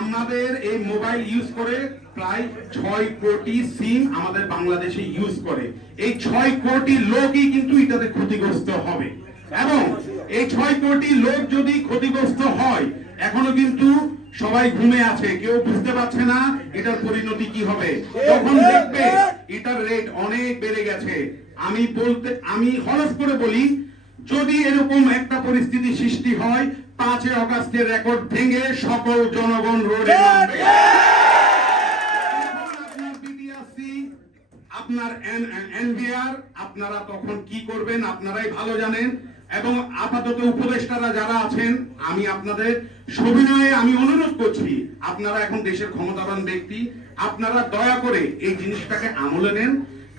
আমাদের এই mobile use করে প্রায় 6 কোটি সিম আমাদের বাংলাদেশে ইউজ করে। এই 6 কোটি লোকই কিন্তু এটাতে ক্ষতিগ্রস্ত হবে, এবং এই 6 কোটি লোক যদি ক্ষতিগ্রস্ত হয়, এখনো কিন্তু সবাই ঘুমে আছে, কেউ বুঝতে পারছে না এটার পরিণতি কি হবে। তখন দেখবে এটার রেট অনেক বেড়ে গেছে। আমি হলফ করে বলি, যদি এরকম একটা পরিস্থিতি সৃষ্টি হয়, 5 আগস্টের রেকর্ড ভেঙে সকল জনগণ রোডে নামবে। আপনার বিটিআরসি, আপনার এনবিআর, আপনারা তখন কি করবেন আপনারাই ভালো জানেন। এবং আপাতত উপদেষ্টারা যারা আছেন, আমি আপনাদের সবিনয়ে আমি অনুরোধ করছি, আপনারা এখন দেশের ক্ষমতাবান ব্যক্তি, আপনারা দয়া করে এই জিনিসটাকে আমলে নেন।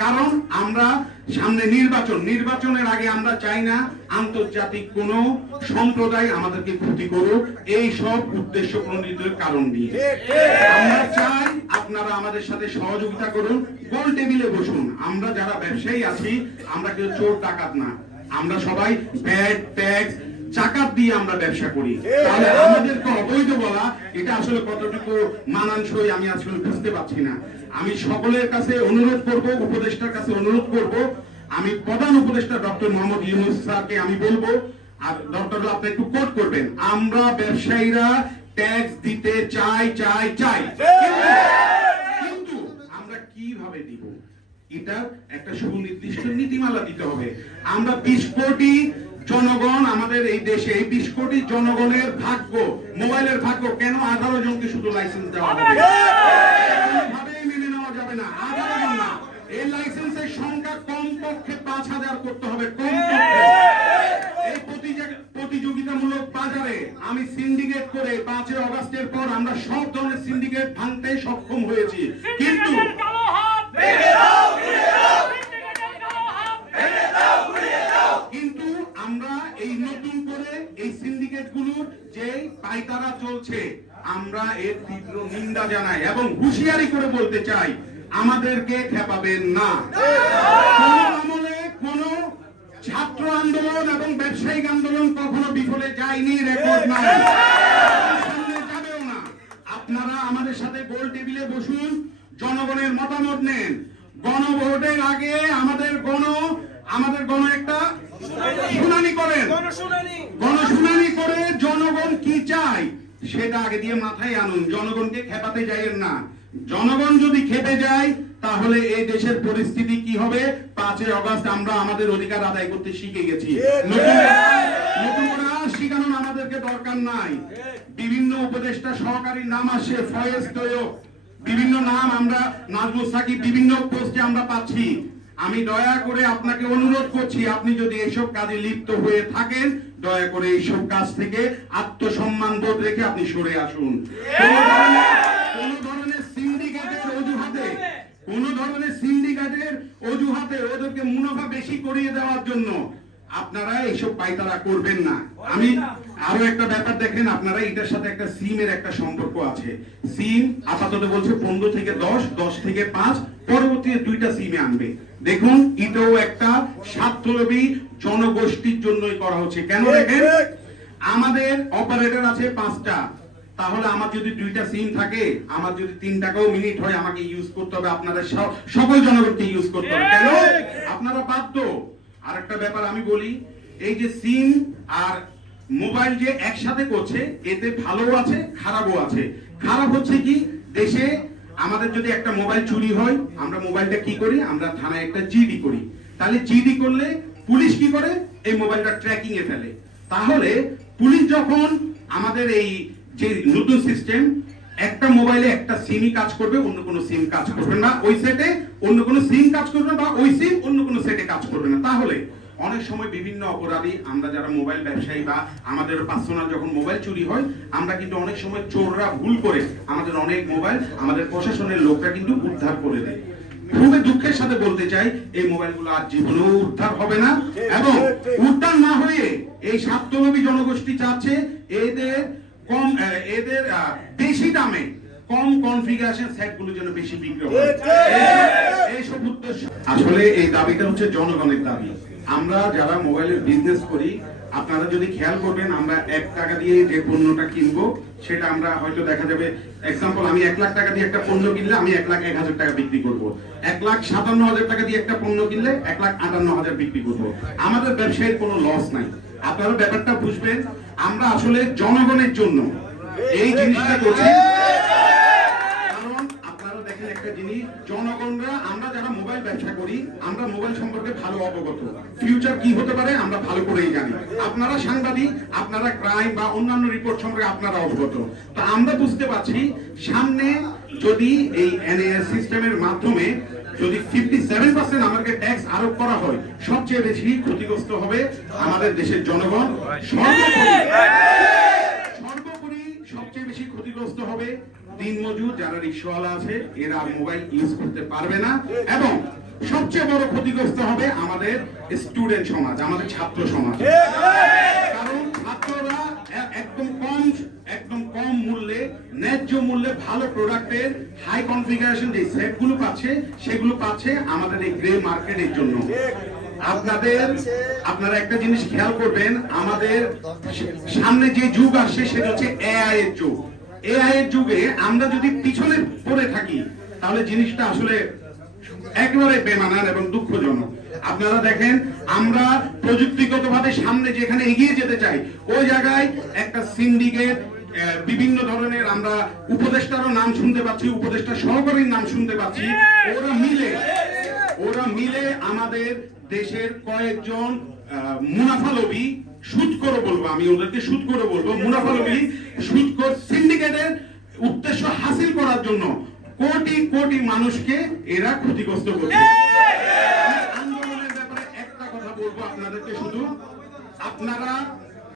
কারণ আমরা সামনে নির্বাচনের আগে আমরা চাই না আন্তর্জাতিক কোন সম্প্রদায় আমাদেরকে ক্ষতি করুক এই সব উদ্দেশ্য প্রণোদিত কারণ নিয়ে। আমরা চাই আপনারা আমাদের সাথে সহযোগিতা করুন, গোল টেবিলে বসুন। আমরা যারা ব্যবসায়ী আছি, আমরা কেউ চোর ডাকাত না, আমরা সবাই ব্যাট ট্যাক্স চাকাত দিয়ে আমরা ব্যবসা করি। তাহলে আমাদেরকে অবৈধ বলা, এটা আসলে কতটুকু মানানসই আমি আসলে বুঝতে পারছি না। আমি সকলের কাছে অনুরোধ করব, উপদেষ্টার কাছে অনুরোধ করব, আমি প্রধান উপদেষ্টা ডক্টর মোহাম্মদ ইউনূস স্যারকে আমি বলবো, আর ডক্টর আপনি একটু কোট করবেন, আমরা ব্যবসায়ীরা ট্যাক্স দিতে চাই, কিন্তু আমরা কিভাবে দিব, এটা একটা সুনির্দিষ্ট নীতিমালা দিতে হবে। আমরা 20 কোটি জনগণ, আমাদের এই দেশে এই 20 কোটি জনগণের ভাগ্য, মোবাইলের ভাগ্য, কেন 18 জনকে শুধু লাইসেন্স দেওয়া হবে? কোনোভাবেই মেনে নেওয়া যাবে না। 18 জন না, এই লাইসেন্সের সংখ্যা কমপক্ষে 5000 করতে হবে, কমপক্ষে। এই প্রতিযোগিতামূলক বাজারে আমি সিন্ডিকেট করে 5 আগস্টের পর আমরা সব ধরনের সিন্ডিকেট ভাঙতে সক্ষম হয়েছি, কিন্তু আমরা এই নতুন করে এই সিন্ডিকেট গুলোর যে পায়তারা চলছে, আমরা এর তীব্র নিন্দা জানাই এবং হুঁশিয়ারি করে বলতে চাই, আমাদেরকে খেপাবেন না। কোন আমলে কোন ছাত্র আন্দোলন এবং ব্যবসায়িক আন্দোলন কখনো বিফলে যায়নি, রেকর্ড নাই, সামনে যাবেও না। আপনারা আমাদের সাথে গোল টেবিলে বসুন, জনগণের মতামত নেন। গণভোটের আগে আমাদের গণ একটা শুনানি করেন, গণশুনানি করে জনগণ কি চায় সেটা আগে দিয়ে মাথায় আনুন। জনগণকে খেপাতে যাইয়েন না। জনগণ যদি খেপে যায়, তাহলে এই দেশের পরিস্থিতি কি হবে? 5 আগস্ট আমরা আমাদের অধিকার আদায় করতে শিখে গেছি, নতুন করে আর শিখানোর আমাদেরকে দরকার নাই। বিভিন্ন উপদেষ্টা সহকারী নাম আসে, ফয়েজ তৈয়ব, বিভিন্ন নাম, আমরা নাজমুল সাকিব, বিভিন্ন পোস্টে আমরা পাচ্ছি। আমি দয়া করে আপনাকে অনুরোধ করছি, আপনি যদি এইসব কাজে লিপ্ত হয়ে থাকেন, দয়া করে এইসব কাজ থেকে আত্মসম্মান বোধ রেখে আপনি সরে আসুন। কোন ধরনের সিন্ডিকেটের অজুহাতে ওদেরকে মুনাফা বেশি করিয়ে দেওয়ার জন্য আপনারা এইসব পায়তারা করবেন না। আমি আরো একটা ব্যাপার দেখেন, আপনারা এটার সাথে একটা সিমের একটা সম্পর্ক আছে। সিম আপাতত বলছে 15 থেকে 10, 10 থেকে 5, পরবর্তীতে 2টা সিমে আনবে। দেখুন, এটাও একটা স্বার্থলোভী জনগোষ্ঠীর জন্যই করা হচ্ছে। কেন দেখেন, আমাদের অপারেটর আছে 5টা, তাহলে আমার যদি 2টা সিম থাকে, আমার যদি 3 টাকাও মিনিট হয়, আমাকে ইউজ করতে হবে, আপনাদের সকল জনগণকে ইউজ করতে হবে। কেন? আপনারা বাধ্য। আর একটা ব্যাপার আমি বলি, এই যে সিম আর মোবাইল যে একসাথে করছে, এতে ভালোও আছে খারাপও আছে। খারাপ হচ্ছে কি, দেশে আমাদের যদি একটা মোবাইল চুরি হয়, আমরা মোবাইলটা কি করি, আমরা থানায় একটা জিডি করি। তাহলে জিডি করলে পুলিশ কি করে, এই মোবাইলটা ট্র্যাকিং এ ফেলে। তাহলে পুলিশ যখন আমাদের এই যে নতুন সিস্টেম, একটা মোবাইলে একটা সিমই কাজ করবে, অন্য কোনো সিম কাজ করবে না, ওই সেটে অন্য কোনো সিম কাজ করবে না, বা ওই সিম অন্য কোনো সেটে কাজ করবে না। তাহলে অনেক সময় বিভিন্ন অপরাধী, আমরা যারা মোবাইল ব্যবসায়ী বা আমাদের পার্সোনাল যখন মোবাইল চুরি হয়, আমরা কিন্তু অনেক সময় চোররা ভুল করে আমাদের অনেক মোবাইল আমাদের প্রশাসনের লোকরা কিন্তু উদ্ধার করে দেয়। খুবই দুঃখের সাথে বলতে চাই, এই মোবাইলগুলো আর জীবনেও উদ্ধার হবে না, এবং উদ্ধার না হয়ে এই স্বার্থলোভী জনগোষ্ঠী চাচ্ছে এদের বেশি দামে কম কনফিগারেশন সেটগুলো যেন বেশি বিক্রি হয়। এইসব উদ্দেশ্য, আসলে এই দাবিটা হচ্ছে জনগণের দাবি। আমরা যারা মোবাইলের বিজনেস করি, আপনারা যদি খেয়াল করবেন, আমরা 1 টাকা দিয়ে যে পণ্যটা কিনবো সেটা আমরা হয়তো দেখা যাবে, এক্সাম্পল আমি 1 লাখ টাকা দিয়ে একটা পণ্য কিনলে আমি 1,01,000 টাকা বিক্রি করবো। 1,57,000 টাকা দিয়ে একটা পণ্য কিনলে 1,58,000 বিক্রি করবো। আমাদের ব্যবসায়ের কোনো লস নাই। আপনারা ব্যাপারটা বুঝবেন, আমরা আসলে জনগণের জন্য এই জিনিসটা করছি। কারণ আপনারা দেখেন একটা জিনিস, জনগণরা, আমরা যারা মোবাইল ব্যবসা করি, আমরা মোবাইল সম্পর্কে ভালো অবগত, ফিউচার কি হতে পারে আমরা ভালো করেই জানি। আপনারা সাংবাদিক, আপনারা ক্রাইম বা অন্যান্য রিপোর্ট সম্পর্কে আপনারা অবগত। তো আমরা বুঝতে পারছি সামনে যদি এই এনএএস সিস্টেমের মাধ্যমে যদি 57% আমাকে ট্যাক্স আরোপ করা হয়, সবচেয়ে বেশি ক্ষতিগ্রস্ত হবে আমাদের দেশের জনগণ। সর্বোপরি সবচেয়ে বেশি ক্ষতিগ্রস্ত হবে দিনমজুর যারা রিকশাওয়ালা আছে, এরা মোবাইল ইউজ করতে পারবে না। এবং সবচেয়ে বড় ক্ষতিগ্রস্ত হবে আমাদের স্টুডেন্ট সমাজ, আমাদের ছাত্র সমাজ। কারণ ছাত্ররা একদম কম মূল্যে, ন্যায্য মূল্যে ভালো প্রোডাক্টের হাই কনফিগারেশন যে সেটগুলো পাচ্ছে, সেগুলো পাচ্ছে আমাদের এই গ্রে মার্কেটের জন্য। আপনারা একটা জিনিস খেয়াল করবেন, আমাদের সামনে যে যুগ আসছে সেটা হচ্ছে এআই এর যুগ। এআই এর যুগে আমরা যদি পিছনে পড়ে থাকি তাহলে জিনিসটা আসলে একেবারে বেমানান এবং দুঃখজনক। আপনারা দেখেন, আমরা প্রযুক্তিগতভাবে সামনে যেখানে এগিয়ে যেতে চাই, ওই জায়গায় একটা সিন্ডিকেট, বিভিন্ন ধরনের আমরা উপদেষ্টারও নাম শুনতে পাচ্ছি, উপদেষ্টা সহকারীর নাম শুনতে পাচ্ছি। ওরা মিলে আমাদের দেশের কয়েকজন মুনাফালোভী, সুদখোর বলবো, আমি ওদেরকে সুদখোর বলবো, মুনাফালোভী সুদখোর সিন্ডিকেটের উদ্দেশ্য হাসিল করার জন্য কোটি কোটি মানুষকে এরা ক্ষতিগ্রস্ত করছে। আন্দোলনের ব্যাপারে একটা কথা বলবো আপনাদেরকে, শুধু আপনারা